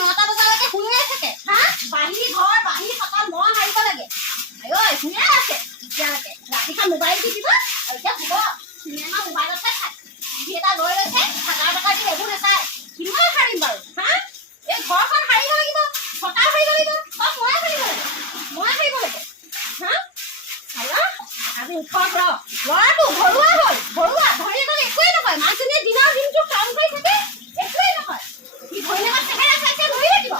9টা বজালৈকে শুয়ে থাকে হা বাহি ঘৰ বাহি সকাল মই হাৰিব লাগে আয়ো শুয়ে আছে এতিয়ালৈকে ৰাতিখন মোবাইল টিপিব আৰু এতিয়া শুব চিনেমা মোবাইলতে চাই টিভি এটা লৈ লৈছে থাকা টকা দি এইবোৰ নাচায় কিমান হাৰিম বাৰু হা এই ঘৰখন হাৰিব লাগিব সকাল হাৰিব লাগিব চব মই হাৰিব লাগে হা আয়ো আজি উঠক ল'ৰাটো ঘৰুৱা হ'ল ঘৰুৱা ধৰি গ'লে একোৱেই নহয় মানুহজনীয়ে দিনৰ দিনটো কাম কৰি থাকে একোৱেই নহয় সি ধন্যবাদ চেহেৰা চাইছে ধৰি থাকিব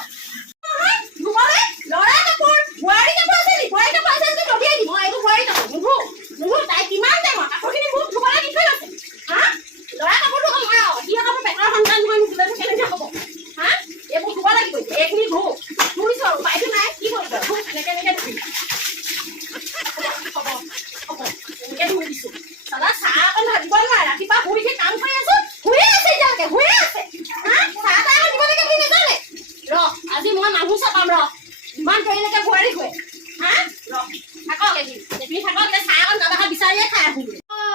ল'ৰা কাপোৰ বোৱাৰী কাপোৰ আছে নি বোৱাৰী কাপোৰ আছে যদি লবিয়াই দিম মই এইবোৰ বোৱাৰী কাপোৰ নুধু তাই কিমান ডাঙৰ কাপোৰখিনি মোক ধুবলৈ দি থৈ আছে হা ল'ৰা কাপোৰটো নহয় সি আকৌ পেটৰ সন্তান নহয় নুধুলে কেনেকৈ হ'ব হা এইবোৰ ধুব লাগিব এইখিনি ধুইছোঁ আৰু উপায়টো নাই কি কৰিব এনেকৈ ধুই এনেকৈ ধুই দিছোঁ চালা চাহ অকণ ভাজিব নোৱাৰে ৰাতিপুৱা শুই উঠি কাম কৰি আছোঁ শুয়ে আছে এতিয়ালৈকে শুয়ে আছে হা চাহ তাহ দিব লাগে বুলি নাজানে আজি মই মানুহ চাপাম ইমান দেৰিলৈকে বোৱাৰী শুৱে হা থাকক এদিন থাকক এতিয়া চাহ অকণ কাৰোবাৰ বিচাৰিয়ে খাই আহোঁ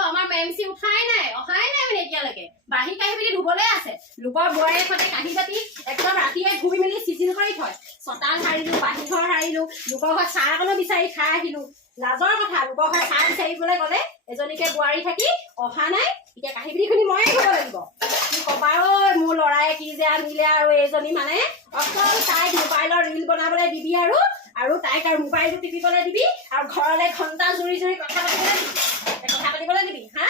আমাৰ মেমচি উঠাই নাই অহাই নাই মানে এতিয়ালৈকে বাঢ়ি কাঢ়ি পিনি ধুবলৈ আছে লোকৰ বোৱাৰীৰ সৈতে কাঢ়ি পাতি একদম ৰাতিয়ে ধুই মেলি চিজিল কৰি থয় চোতাল সাৰিলোঁ বাঢ়ি ঘৰ সাৰিলোঁ লোকৰ ঘৰত চাহ অকণো বিচাৰি খাই আহিলোঁ লাজৰ কথা লোকৰ ঘৰত চাহ বিচাৰিবলৈ গ'লে এজনীকে বোৱাৰী থাকি অহা নাই এতিয়া কাঢ়ি পিনি খুনি ময়ে ধুব লাগিব কি ক'বা ঐ মোৰ ল'ৰাই কি যে আনিলে আৰু এইজনী মানে অকল তাইক মোবাইলৰ ৰিল বনাবলৈ দিবি আৰু তাইক আৰু মোবাইলটো টিপিবলৈ দিবি আৰু ঘৰলৈ ঘণ্টা জুৰি কথা পাতিবলৈ দিবি হা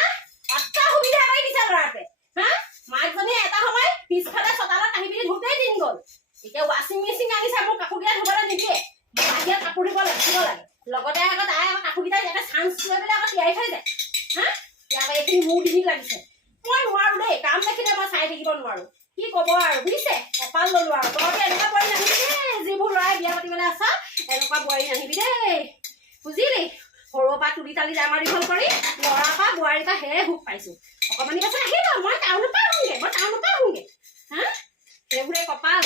এটা সুবিধা কৰি দিছে ল'ৰাটোৱে হা মাকজনীয়ে এটা সময় পিছফালে চোতালত আহি পিনি ধুতেই দিন গ'ল এতিয়া ৱাশ্বিং মেচিন আনিছে মোৰ কাপোৰকেইটা ধুবলৈ নিদিয়ে বাহিৰত কাপোৰ ধুব লাগে লগতে আকৌ তাই আকৌ কাপোৰকেইটা ইয়াতে চান্স লৈ পেলাই আকৌ তিয়াই থৈ যায় হা ইয়াত এইখিনি মোৰ ডিঙিত লাগিছে মই নোৱাৰো দেই কাম দেখিলে মই চাই থাকিব নোৱাৰো কি ক'ব আৰু বুজিছে কপাল ল'লো আৰু তহঁতে এনেকুৱা বোৱাৰী নাহিবি দেই যিবোৰ ল'ৰাই বিয়া পাতিবলৈ আছা এনেকুৱা বোৱাৰী নাহিবি দেই বুজিলি সৰুৰ পৰা তুলি তালি ডাঙৰ দীঘল কৰি ল'ৰাৰ পৰা বোৱাৰীৰ পৰা সেয়ে সুখ পাইছোঁ অকণমানি পাছত আহিব মই টাউনৰ পৰা আহোঁগৈ হা সেইবোৰে কপাল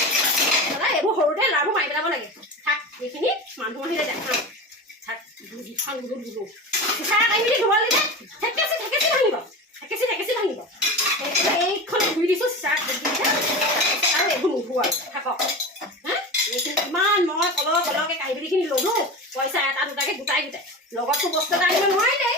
এইবোৰ সৰুতে ল'ৰাবোৰ মাৰি পেলাব লাগে থাক এইখিনি মানুহ আহিলে দেখাম থাক দুখন ধুলো চাহ খাই মেলি ধুবলৈ দিলে ঠেকেচি ভাঙিব এইখন ধুই দিছোঁ চাহ আৰু এইবোৰ নুধু আৰু থাকক হা এইখিনি ইমান মই কলকে কাঢ়ি পিনিখিনি ল'লোঁ পইচা এটা দুটাকৈ গোটাই লগততো বস্তু এটা আনিব নোৱাৰি দেই